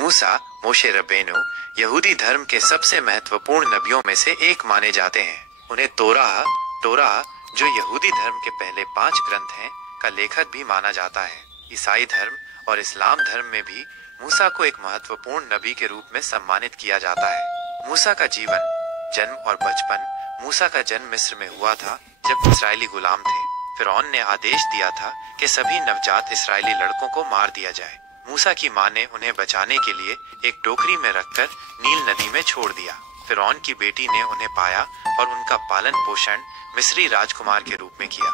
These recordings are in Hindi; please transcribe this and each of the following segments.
मूसा मोशे रब्बेनु यहूदी धर्म के सबसे महत्वपूर्ण नबियों में से एक माने जाते हैं। उन्हें तोराह जो यहूदी धर्म के पहले 5 ग्रंथ हैं का लेखक भी माना जाता है। ईसाई धर्म और इस्लाम धर्म में भी मूसा को एक महत्वपूर्ण नबी के रूप में सम्मानित किया जाता है। मूसा का जीवन, जन्म और बचपन। मूसा का जन्म मिस्र में हुआ था जब इस्राएली गुलाम थे। फिरौन ने आदेश दिया था कि सभी नवजात इस्राएली लड़कों को मार दिया जाए। मूसा की मां ने उन्हें बचाने के लिए एक टोकरी में रखकर नील नदी में छोड़ दिया। फिरौन की बेटी ने उन्हें पाया और उनका पालन पोषण मिस्री राजकुमार के रूप में किया।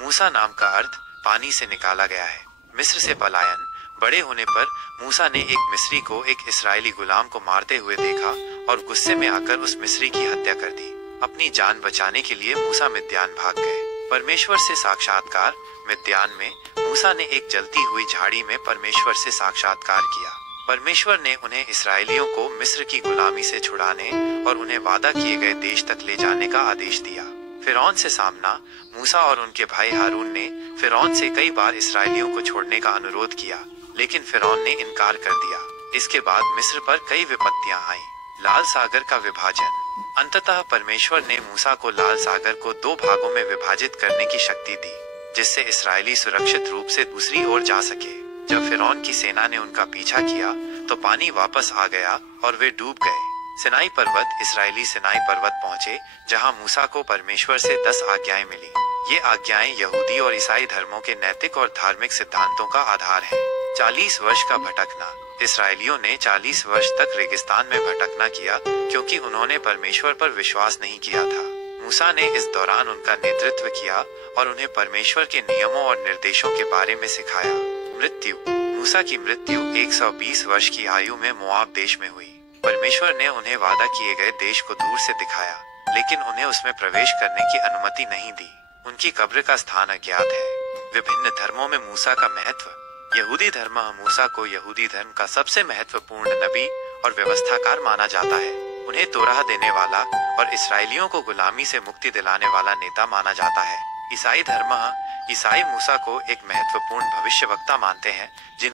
मूसा नाम का अर्थ पानी से निकाला गया है। मिस्र से पलायन। बड़े होने पर मूसा ने एक मिस्री को एक इस्राएली गुलाम को मारते हुए देखा और गुस्से में आकर उस मिस्री की हत्या कर दी। अपनी जान बचाने के लिए मूसा मिद्यान भाग गए। परमेश्वर से साक्षात्कार। मिद्यान में मूसा ने एक जलती हुई झाड़ी में परमेश्वर से साक्षात्कार किया। परमेश्वर ने उन्हें इस्राएलियों को मिस्र की गुलामी से छुड़ाने और उन्हें वादा किए गए देश तक ले जाने का आदेश दिया। फिरौन से सामना। मूसा और उनके भाई हारून ने फिरौन से कई बार इस्राएलियों को छोड़ने का अनुरोध किया, लेकिन फिरौन ने इनकार कर दिया। इसके बाद मिस्र पर कई विपत्तियां आईं। लाल सागर का विभाजन। अंततः परमेश्वर ने मूसा को लाल सागर को 2 भागों में विभाजित करने की शक्ति दी, जिससे इस्राएली सुरक्षित रूप से दूसरी ओर जा सके। जब फिरौन की सेना ने उनका पीछा किया तो पानी वापस आ गया और वे डूब गए। सिनाई पर्वत। इस्राएली सिनाई पर्वत पहुंचे, जहां मूसा को परमेश्वर से 10 आज्ञाएं मिली। ये आज्ञाएं यहूदी और ईसाई धर्मों के नैतिक और धार्मिक सिद्धांतों का आधार है। 40 वर्ष का भटकना। इस्राएलियों ने 40 वर्ष तक रेगिस्तान में भटकना किया क्योंकि उन्होंने परमेश्वर पर विश्वास नहीं किया था। मूसा ने इस दौरान उनका नेतृत्व किया और उन्हें परमेश्वर के नियमों और निर्देशों के बारे में सिखाया। मृत्यु। मूसा की मृत्यु 120 वर्ष की आयु में मोआब देश में हुई। परमेश्वर ने उन्हें वादा किए गए देश को दूर से दिखाया, लेकिन उन्हें उसमें प्रवेश करने की अनुमति नहीं दी। उनकी कब्र का स्थान अज्ञात है। विभिन्न धर्मों में मूसा का महत्व। यहूदी धर्म मूसा को यहूदी धर्म का सबसे महत्वपूर्ण नबी और व्यवस्थाकार माना जाता है। उन्हें तोराह देने वाला और इस्राएलियों को गुलामी से मुक्ति दिलाने वाला नेता माना जाता है। ईसाई धर्म। ईसाई मूसा को एक महत्वपूर्ण भविष्यवक्ता मानते हैं, जिन